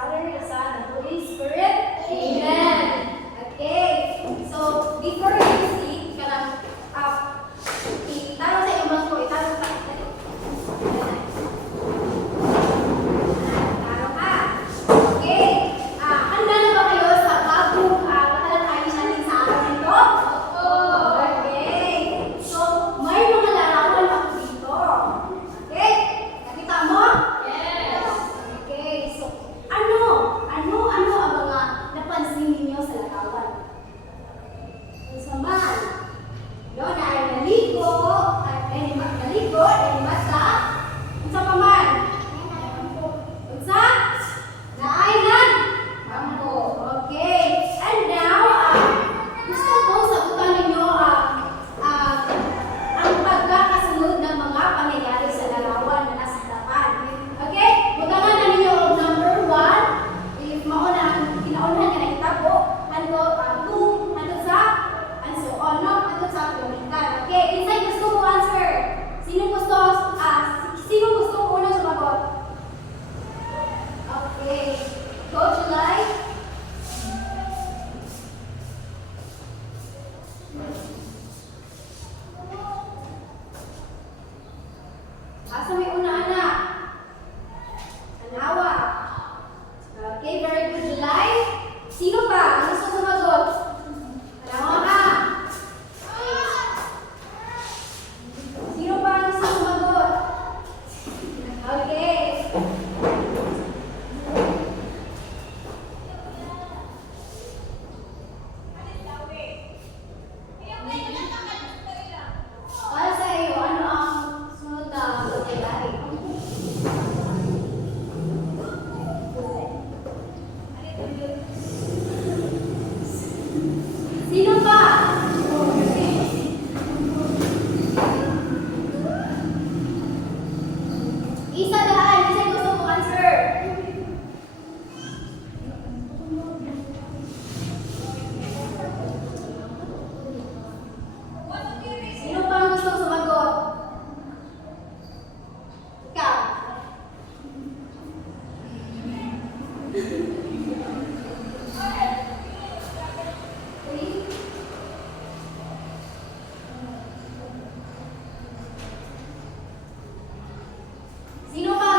Father, the Son, and the Holy Spirit. Amen. Okay. So, before you proceed, kanang itanong sa inyong bangko, itanong ka. Itanong ka. Okay. Handa na ba kayo sa bagong patalakayin natin sa araw nito? Okay. So, may mga larawan ako dito. Okay? Nakita mo? Yes. Okay. So, ano ang mga napansin ninyo sa larawan? Sa man, yun ay naligo, sa unsa pa man? Unsa? Naaynan? Bangko. Okay. And now, gusto ko sagutan ninyo ang pagkakasunod ng mga pangyayari sa larawan na nasa harapan. Okay? Butangan na ninyo ang number 1. If mauna ang kinaunahan nga nakitabo, hando 2, hando sa and so on, no? Hando sa kilometer. Okay, inside gusto mo answer. Sino gusto mo unang sumagot? Okay. Go, July. Asa may una, anak? Anawa. Okay, very good, July. Sino pa? Ang gusto sumagot? Anawa ka. Sino pa ang gusto sumagot? Okay. Para sa iyo, ano ang sunod na pangyayari? Sino pa? Isa daan, isa yung gusto mo answer. Sino pa ang gusto sumagot? Ikaw. Sino pa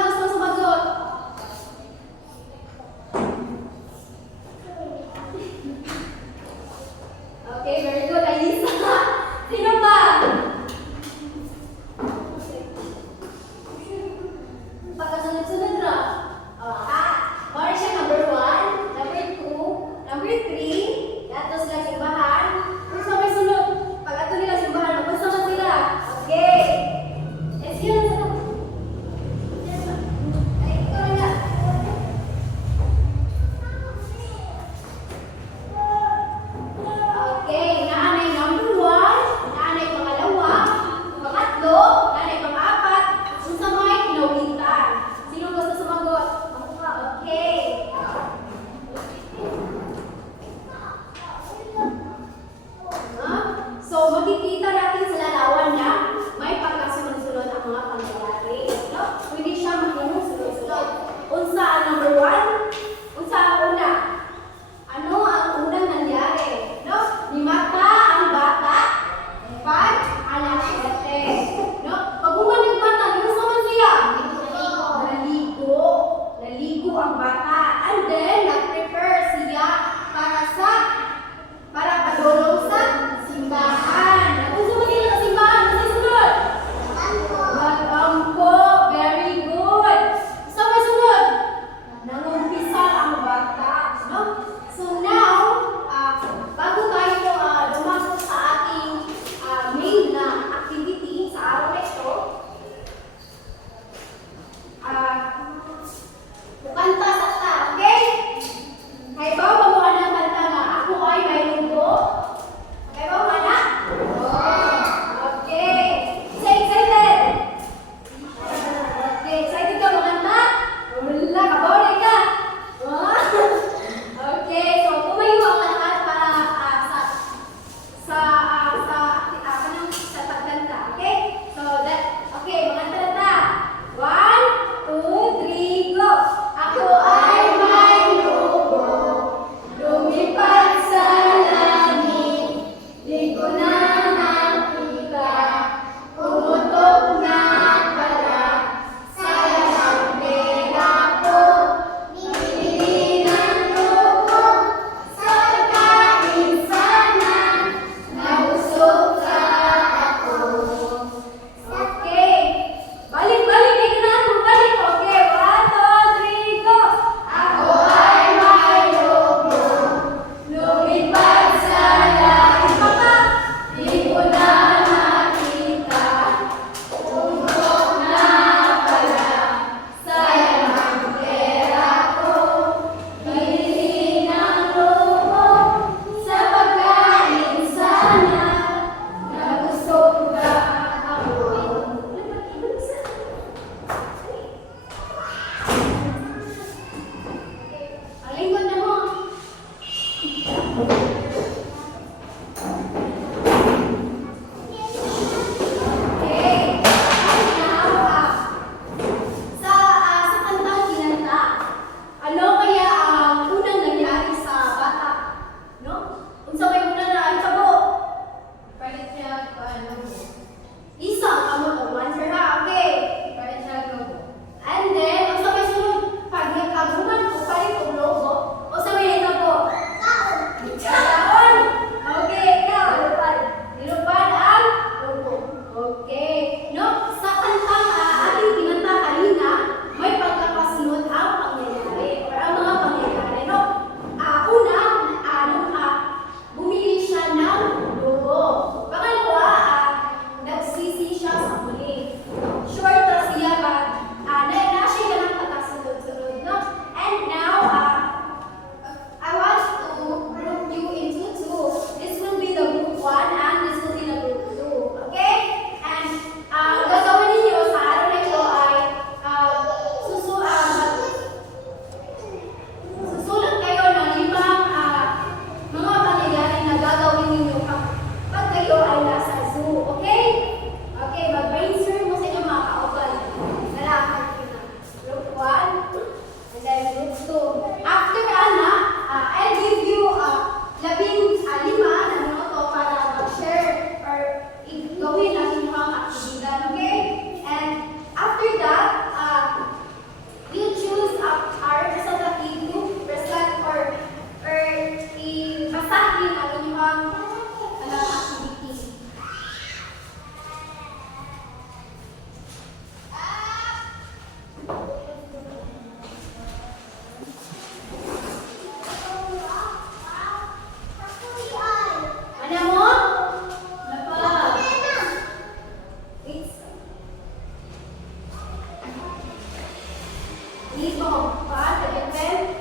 Bilis mo magbukas. Open.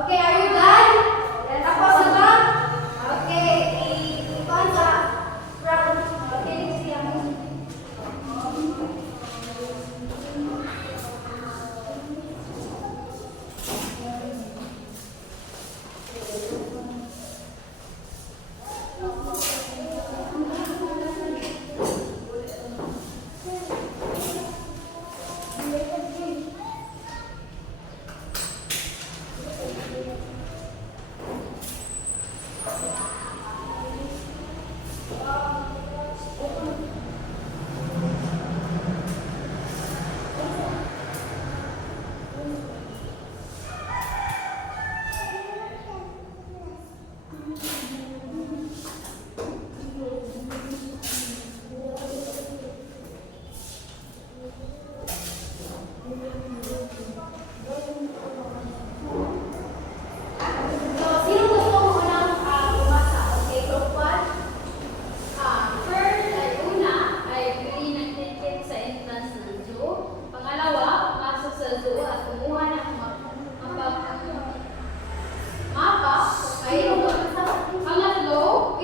Okay, are you done? Tapos na ba? Okay, ito ang sa round. Okay, siya mo. So, sino gusto mo unang bumasa? Okay, group 1. First ay una ay bili ng ticket sa entrance ng zoo. Pangalawa, pumasok sa zoo at kumuha ng mapa. Okay. Pangatlo,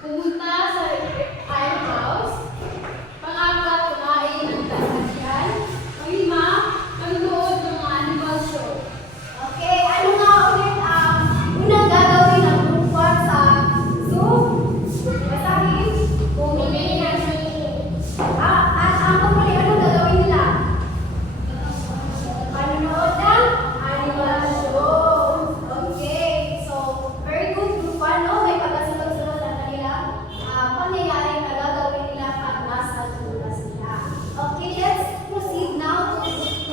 pumunta sa firehouse. Pangapat, kumain ng tanghalian. Panglima, nanonood ng mga animal show. Okay, ano nga ulit ang unang gagawin ng group 1 sa zoo? Basahin. Bumili ng At ang pumuli, anong gagawin nila? Manonood ng animal show. Okay, so very good group 1, no? May pagkasunod-sunod ang kanilang pangyayari na gagawin nila pag nasa zoo na sila. Okay, let's proceed now to group 2.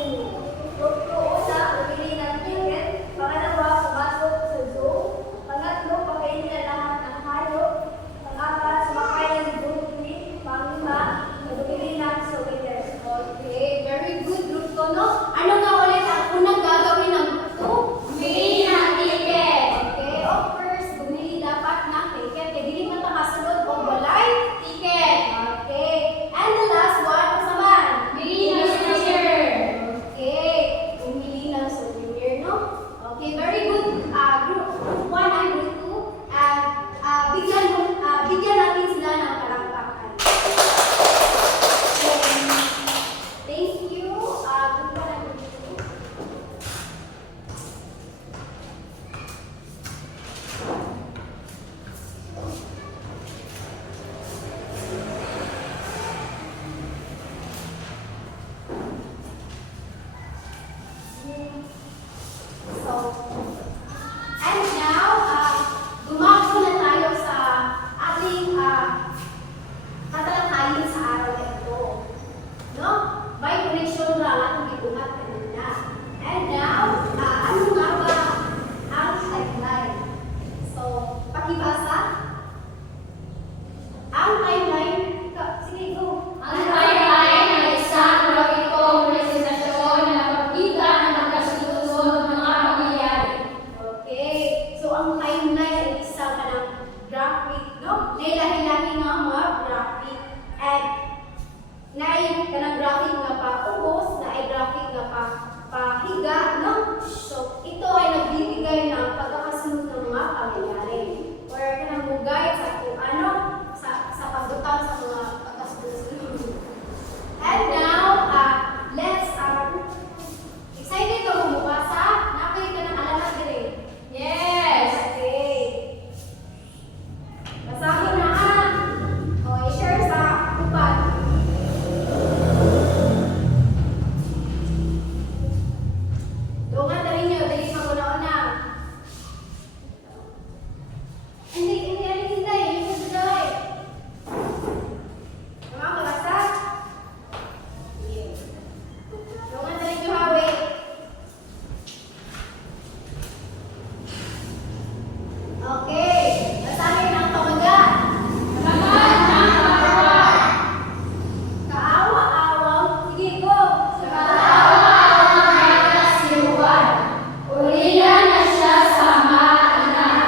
Group 2, una, bumili ng ticket. Pangalawa, pumasok sa zoo. Pangatlo, pakain nila lahat ng hayop. Pang-apat, sumakay ng zoo trip. Panglima, bumili ng souvenirs. Okay, very good group 2, no? Ano nga ulit ang unang gagawin ng group 2? bumili ng ticket. Okay, of course, bumili dapat ng ticket. Kaya dili man makasunod o walay Ticket. Okay, and the last one, ano naman? Bili ng sticker. Okay, bumili ng souvenir, no? Okay, very good. Group 1 and group 2. And bigyan natin sila ng palakpakan. Okay, thank you. Group 1 and group 2. So, and now, gumako na tayo sa ating tatalakayin sa araw na ito. No? By connection lang atong gibuhat kanina. And now, ano nga ba ang timeline? So, pakibasa. Ang timeline, sige go. Ang timeline ay isang grafitong presentasyon na nagpapakita ng magkasunod-sunod ng mga pangyayari. Okay. So, ang timeline ay isa ka ng graphic, no? Nailahi-lahi nga mga graphic. And, naay ka ng graphic nga pa-ubos, naay graphic nga pahiga, no? So, ito ay nagbibigay ng pagkakasunod ng mga pangyayari. Or ka ng mugay sa kung ano, sa pagbutang sa mga pagkasunod-sunod. And now, let's, excited ka mo mabasa? Napili ka ng alamat din. Yes! Okay. Basahin na O, i-share sa upan. Dungan na rin nyo, dali sa una-una. Hindi, hintay. Yung susunod. Mga kabasa? Dungan na rin nyo, hawi. Okay. Basahin ang pamagat. Pagkat ng katawan. Kaawa-awang. Sige, go. Kaawa-awang may kasiluan. Ulilan na siya sa maanan.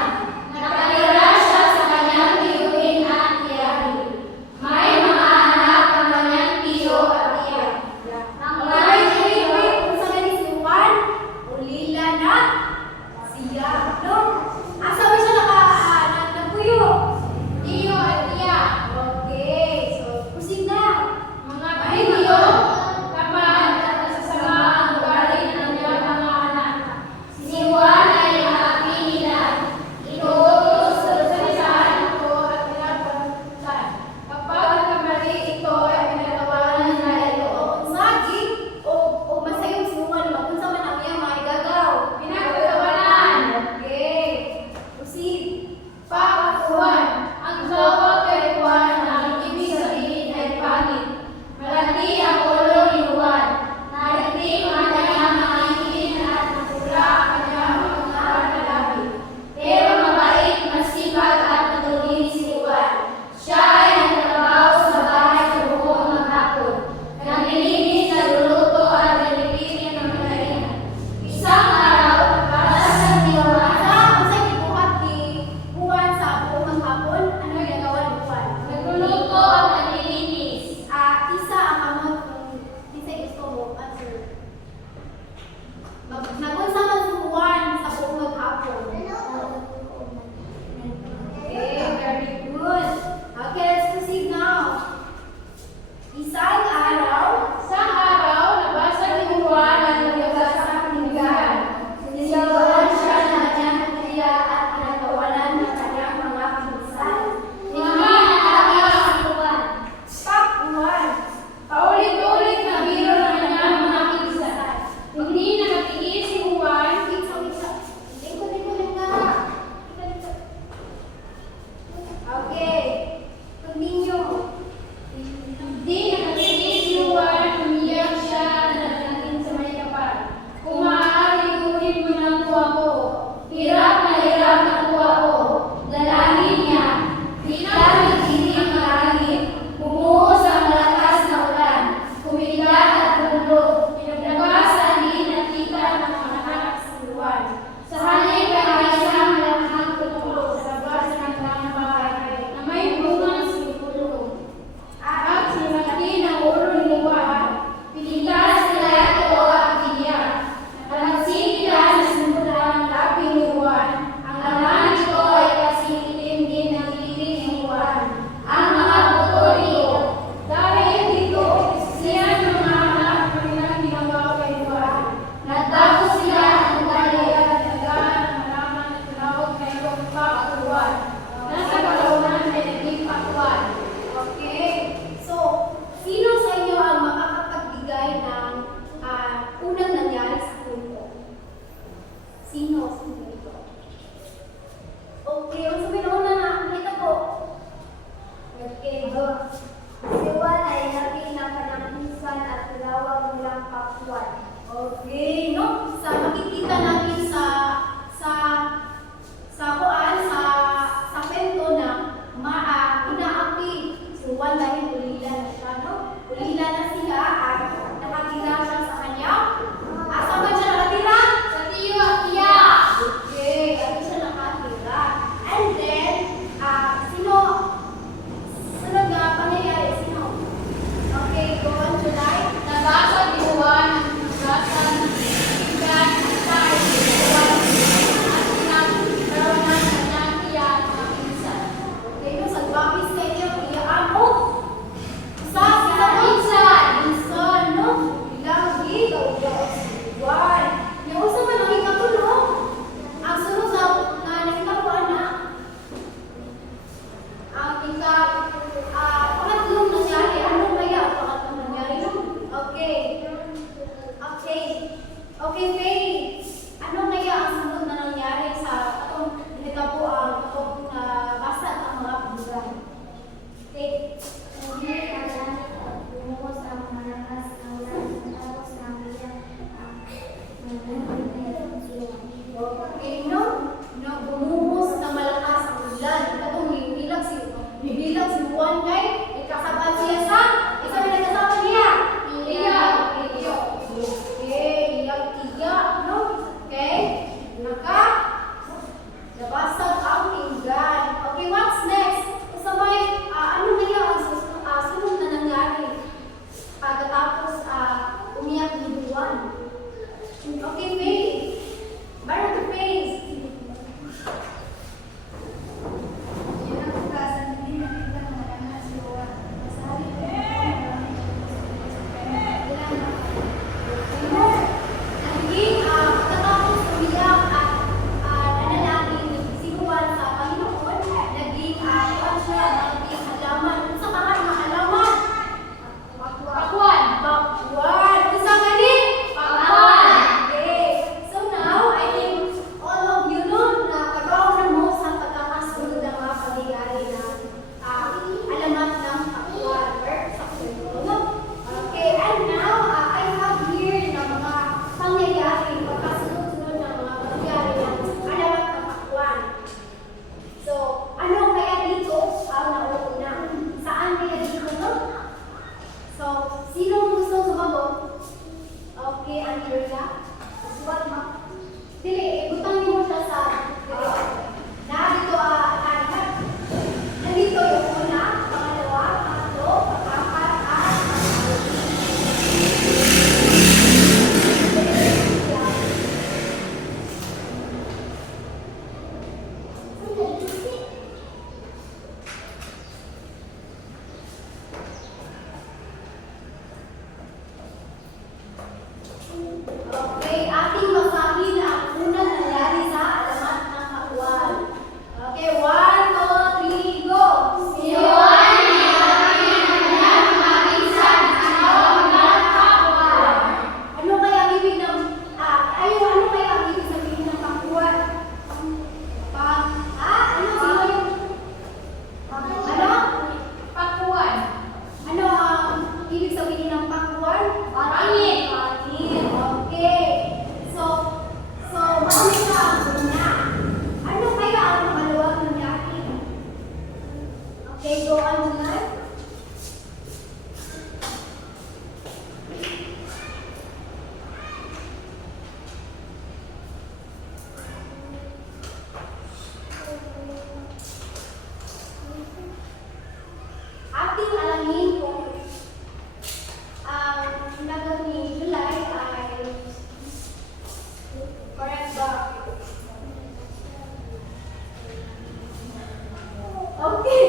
Okay.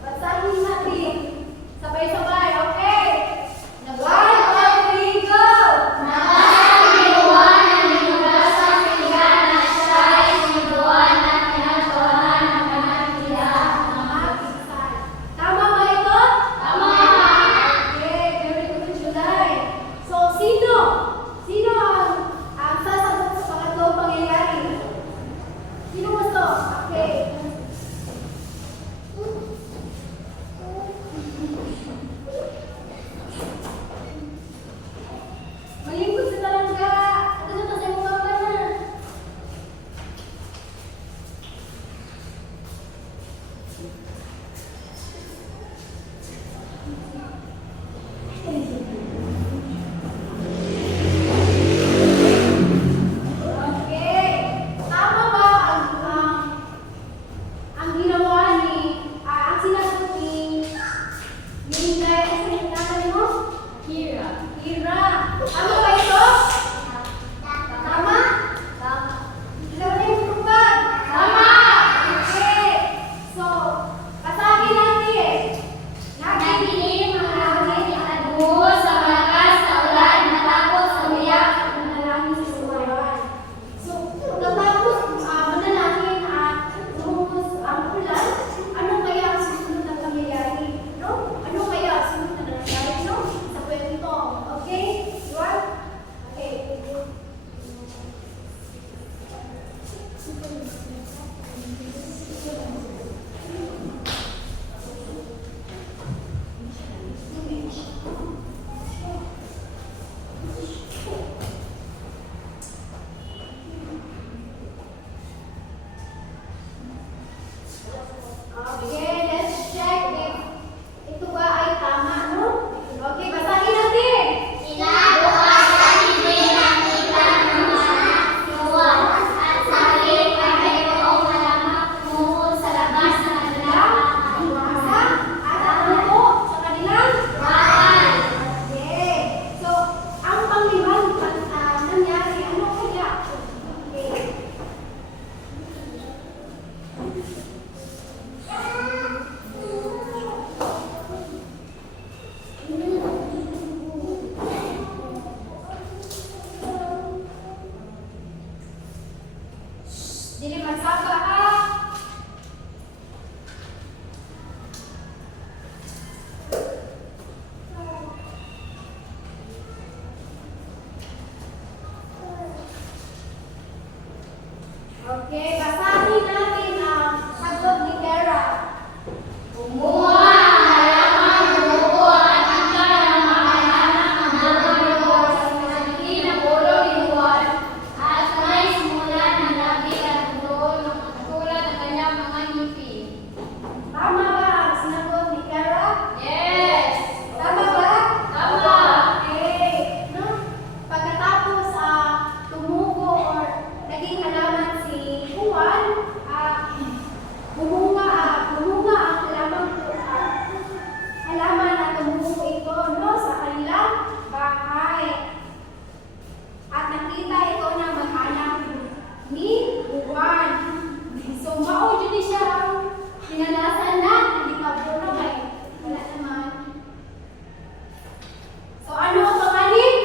Basahin natin. Sabay-sabay, okay? One, two, three, go! Tama ba ito? Okay, very good, July. So, sino ang sasagot sa pangatlong pangyayari? Sino gusto? Okay. Malingkod sa talangga. Ito sa tayo mga na. Okay. Tama ba ang ginawa ang sinagot ni Gaya sa hinatan mo? Kira. Ira. Tama ba ito? Tama? Ilaw na yung tutukan. Tama. Okay. So, basahin natin. Nagigiling ang langit at buhos sa malakas na ulan matapos umiyak at manalangin sa sumayan. So, pagkatapos manalangin at lumuhos ang ulan, ano kaya ang susunod na pangyayari? No? Ano kaya ang susunod na nangyayari? No? Sa kwento. Okay? Sure? Okay. Okay, let's check if ito ba ay tama, no? Okay, basahin natin. Masa at ano po sa kanilang? Okay. So, ang panglimang nangyari, ano kaya? Okay. Dili magsaka ka. Okay, basahin natin ang sagot ni Kara. Tama ba ang sinagot ni Kara? Tama ba? Okay. No? Pagkatapos tumubo or naging halaman si Juan, bumunga ang halaman at tumubo ito no, sa kanilang bahay. At nakita ito na mag-anak ni Juan. So, mao dyan siya ang pinalasan na, hindi pa puro wala naman. So, ano ang panganin?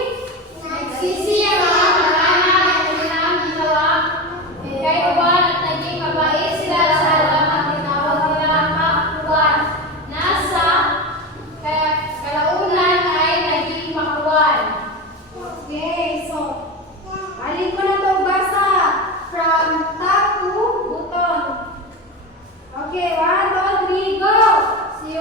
Okay, so, alin ko na ito basa from top to button. Okay, 1, 2, 3, go! Si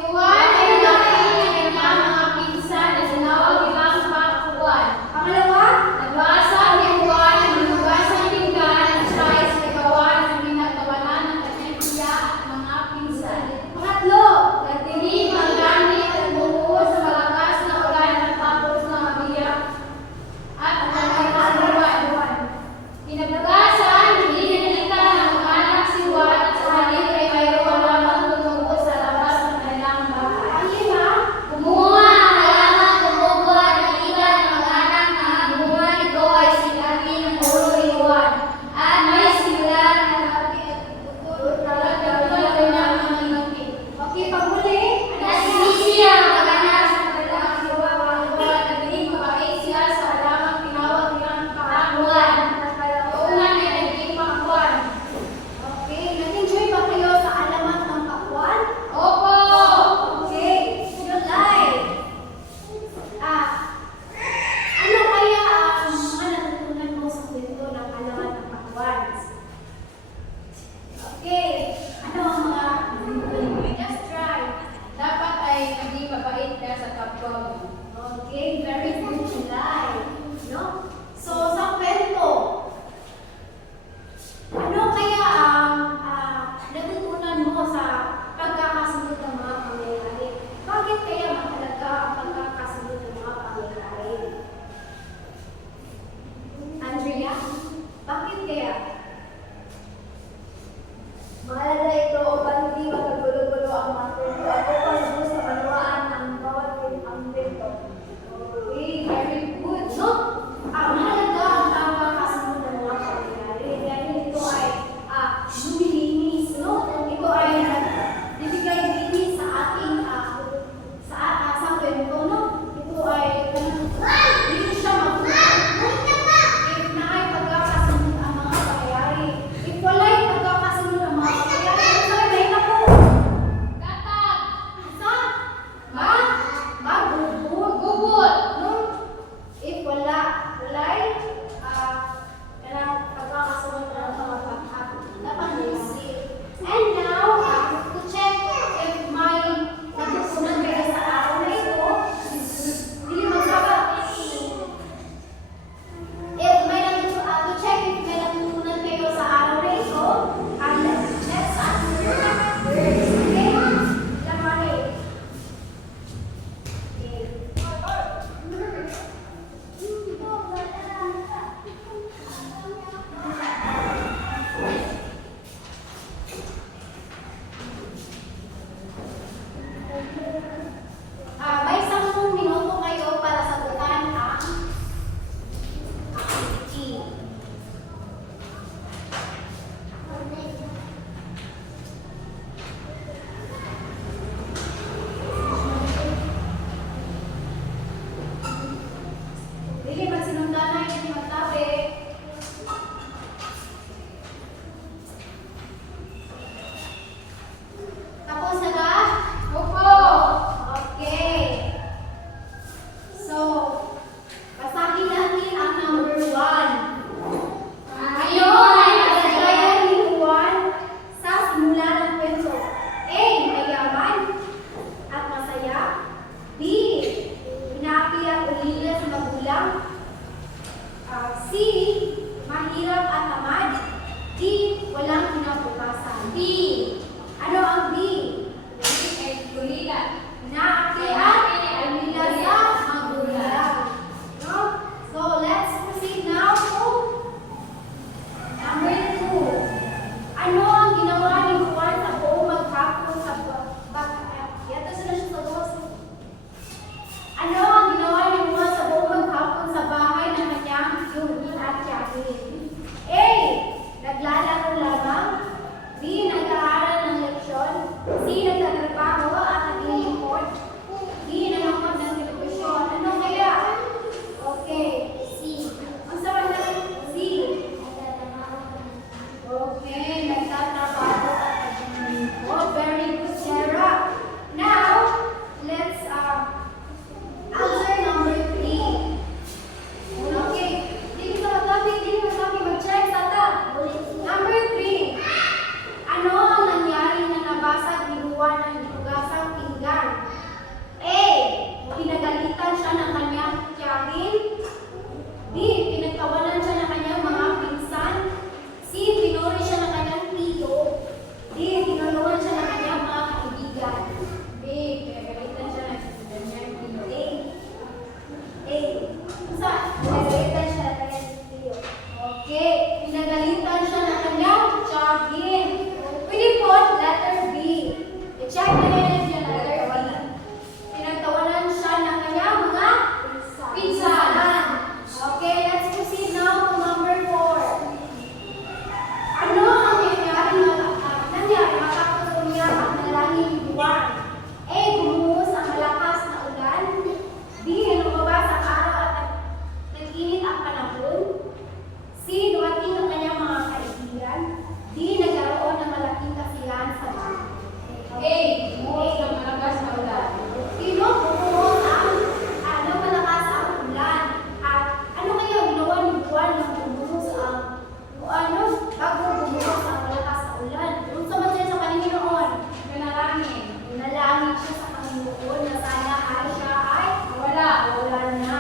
bago bumuhos ang malakas na ulan. Kung sa man siya sa Panginoon, Manalangin. nanalangin siya sa Panginoon na sana ay siya ay Wala. wala na.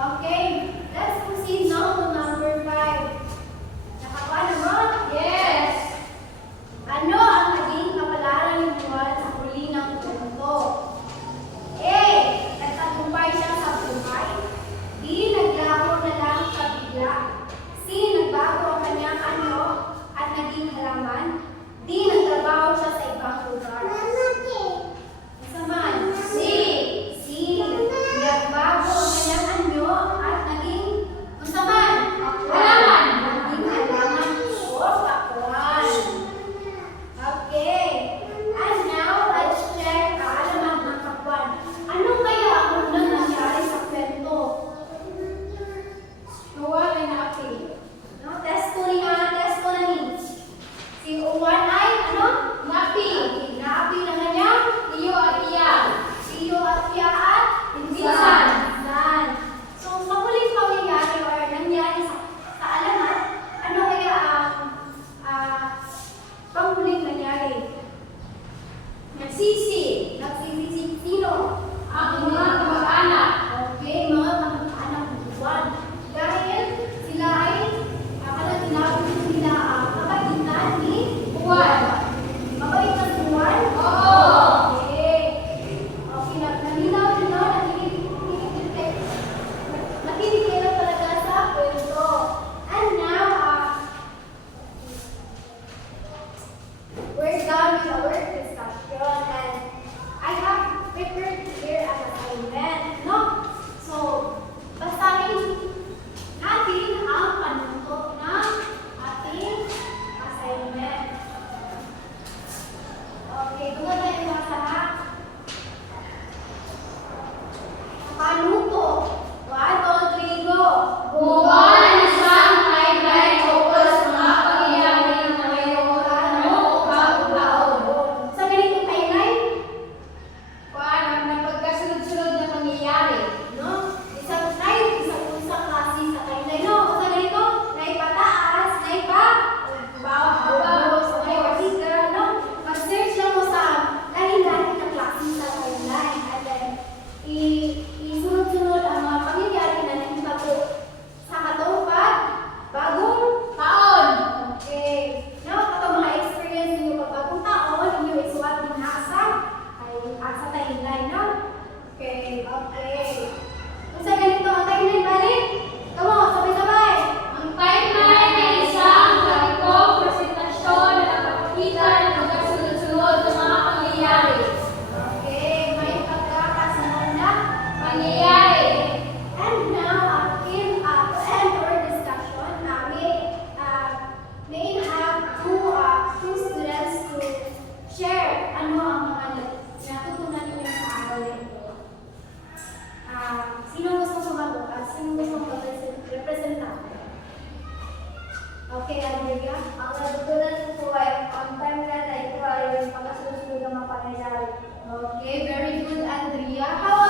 Okay, let's proceed now to number 5. Nakakuha mo? Yes. Ano ang naging kapalaran ni Juan sa huli ng kwento? A. Nagtagumpay siya sa buhay. B. Naglaho na lang sa bigla. C. Nagbago ang kanyang anyo at naging halaman. D. Nagtrabaho siya sa ibang lugar. Isa man. C. Nagbago ang kanyang anyo at naging isa man. Halaman. Naging halaman o kakuan. Okay. And now, let's check kaalaman ng kakuan. Ano kaya ang unang nangyari sa kwento? Nawala na api. No? Test ko na ni. Si Uwan ay, ano? Napi. Naapi na kanyang Iyo at iya. Iyo at Pia at Pinsan. Pinsan. So, sa huling pangyayari or nangyari sa alamat, ano kaya ang panghuling nangyari? Nagsisi. Nagsisisi sino? Ang mga kamag-anak. Okay, mga kamag-anak ng Juan. Dahil sila ay tinawag nila kapagitan ni Juan. Mabait na si Juan? Oo. Okay. Okay, nalinaw din no? Nakinig kayo talaga sa kwento. And now, we're done with our discussion and I have prepared here an assignment, no? So, basahin natin ang panuto ng ating assignment. Okay, doon tayo basa. Panuto. 1, 2, 3, go! Gumawa ng isang timeline focus sa mga pangyayari ng mayroong bagong taon. Sa ganitong timeline, Ang napagkasunod-sunod na pangyayari. no? Isang klase sa timeline, no? Sa ganito, naipataas, Bawas. naipasiga, no? Mag-search lang mo sa lahi-lahi na klase sa timeline. And then, isunod-sunod ang mga pangyayari na nagbago sa katupad, bagong Taon. okay. No, kapag mga experience ninyo pag bagong taon, ninyo isuwat din sa timeline, no? Okay. Kung sa ganito ang timeline balik, come on, sabay-sabay. Ang timeline ay isang ganitong presentasyon na nagpapakita ng magkasunod-sunod na mga pangyayari. Okay, may pagkakasunod na. Pangyayari. And now, to end our discussion, may have two students to share ano ang mga natutunan nila sa araw na ito. Sino gusto sumagot at sino gusto representa? Okay, Andrea. Ang natutunan ko po ay ang timeline ay ito ay yung pagkasunod ng mga pangyayari. Okay, very good, Andrea. How